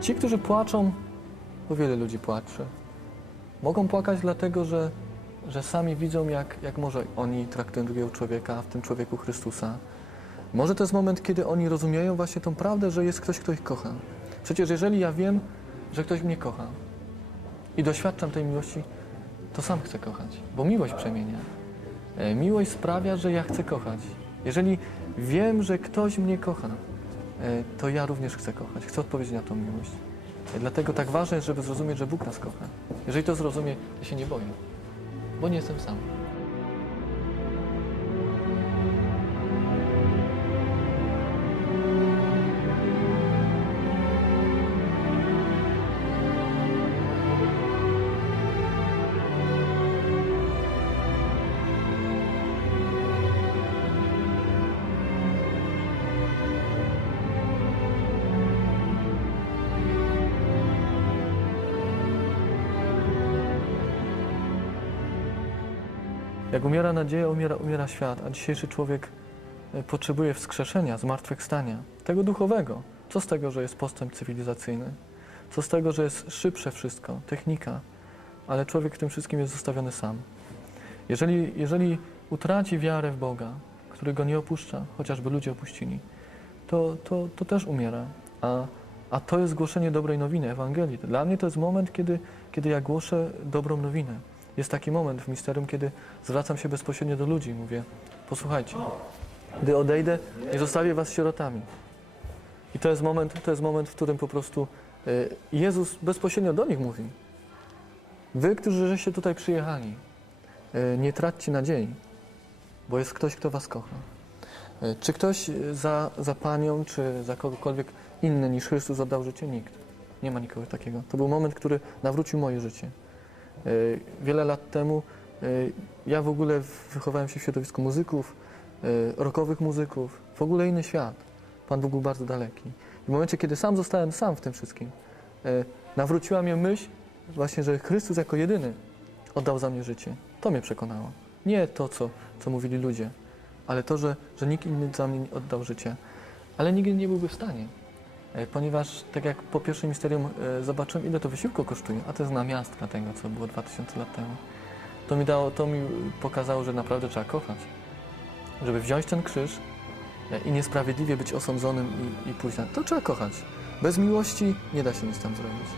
Ci, którzy płaczą, bo wiele ludzi płacze, mogą płakać dlatego, że, że sami widzą, jak, jak może oni traktują człowieka, w tym człowieku Chrystusa. Może to jest moment, kiedy oni rozumieją właśnie tą prawdę, że jest ktoś, kto ich kocha. Przecież jeżeli ja wiem, że ktoś mnie kocha i doświadczam tej miłości, to sam chcę kochać, bo miłość przemienia. E, Miłość sprawia, że ja chcę kochać. Jeżeli wiem, że ktoś mnie kocha, to ja również chcę kochać. Chcę odpowiedzieć na tą miłość. E, Dlatego tak ważne jest, żeby zrozumieć, że Bóg nas kocha. Jeżeli to zrozumie, ja się nie boję, bo nie jestem sam. Jak umiera nadzieja, umiera, umiera świat, a dzisiejszy człowiek e, potrzebuje wskrzeszenia, zmartwychwstania, tego duchowego. Co z tego, że jest postęp cywilizacyjny? Co z tego, że jest szybsze wszystko, technika, ale człowiek w tym wszystkim jest zostawiony sam. Jeżeli, jeżeli utraci wiarę w Boga, który go nie opuszcza, chociażby ludzie opuścili, to, to, to też umiera. A, a to jest głoszenie dobrej nowiny, Ewangelii. Dla mnie to jest moment, kiedy, kiedy ja głoszę dobrą nowinę. Jest taki moment w misterium, kiedy zwracam się bezpośrednio do ludzi i mówię: Posłuchajcie, gdy odejdę, nie zostawię was sierotami. I to jest moment, to jest moment w którym po prostu e, Jezus bezpośrednio do nich mówi: Wy, którzy żeście tutaj przyjechali, e, nie traćcie nadziei, bo jest ktoś, kto was kocha. E, Czy ktoś za, za panią, czy za kogokolwiek inny niż Chrystus oddał życie? Nikt. Nie ma nikogo takiego. To był moment, który nawrócił moje życie. E, Wiele lat temu e, ja w ogóle wychowałem się w środowisku muzyków, e, rockowych muzyków, w ogóle inny świat. Pan Bóg był bardzo daleki. W momencie, kiedy sam zostałem sam w tym wszystkim, nawróciła mnie myśl właśnie, że Chrystus jako jedyny oddał za mnie życie. To mnie przekonało. Nie to, co, co mówili ludzie, ale to, że, że nikt inny za mnie nie oddał życia. Ale nigdy nie byłby w stanie. E, Ponieważ, tak jak po pierwszym misterium e, zobaczyłem, ile to wysiłku kosztuje, a to jest namiastka tego, co było 2000 lat temu, to mi, dało, to mi pokazało, że naprawdę trzeba kochać. Żeby wziąć ten krzyż e, i niesprawiedliwie być osądzonym i, i pójść na to, trzeba kochać. Bez miłości nie da się nic tam zrobić.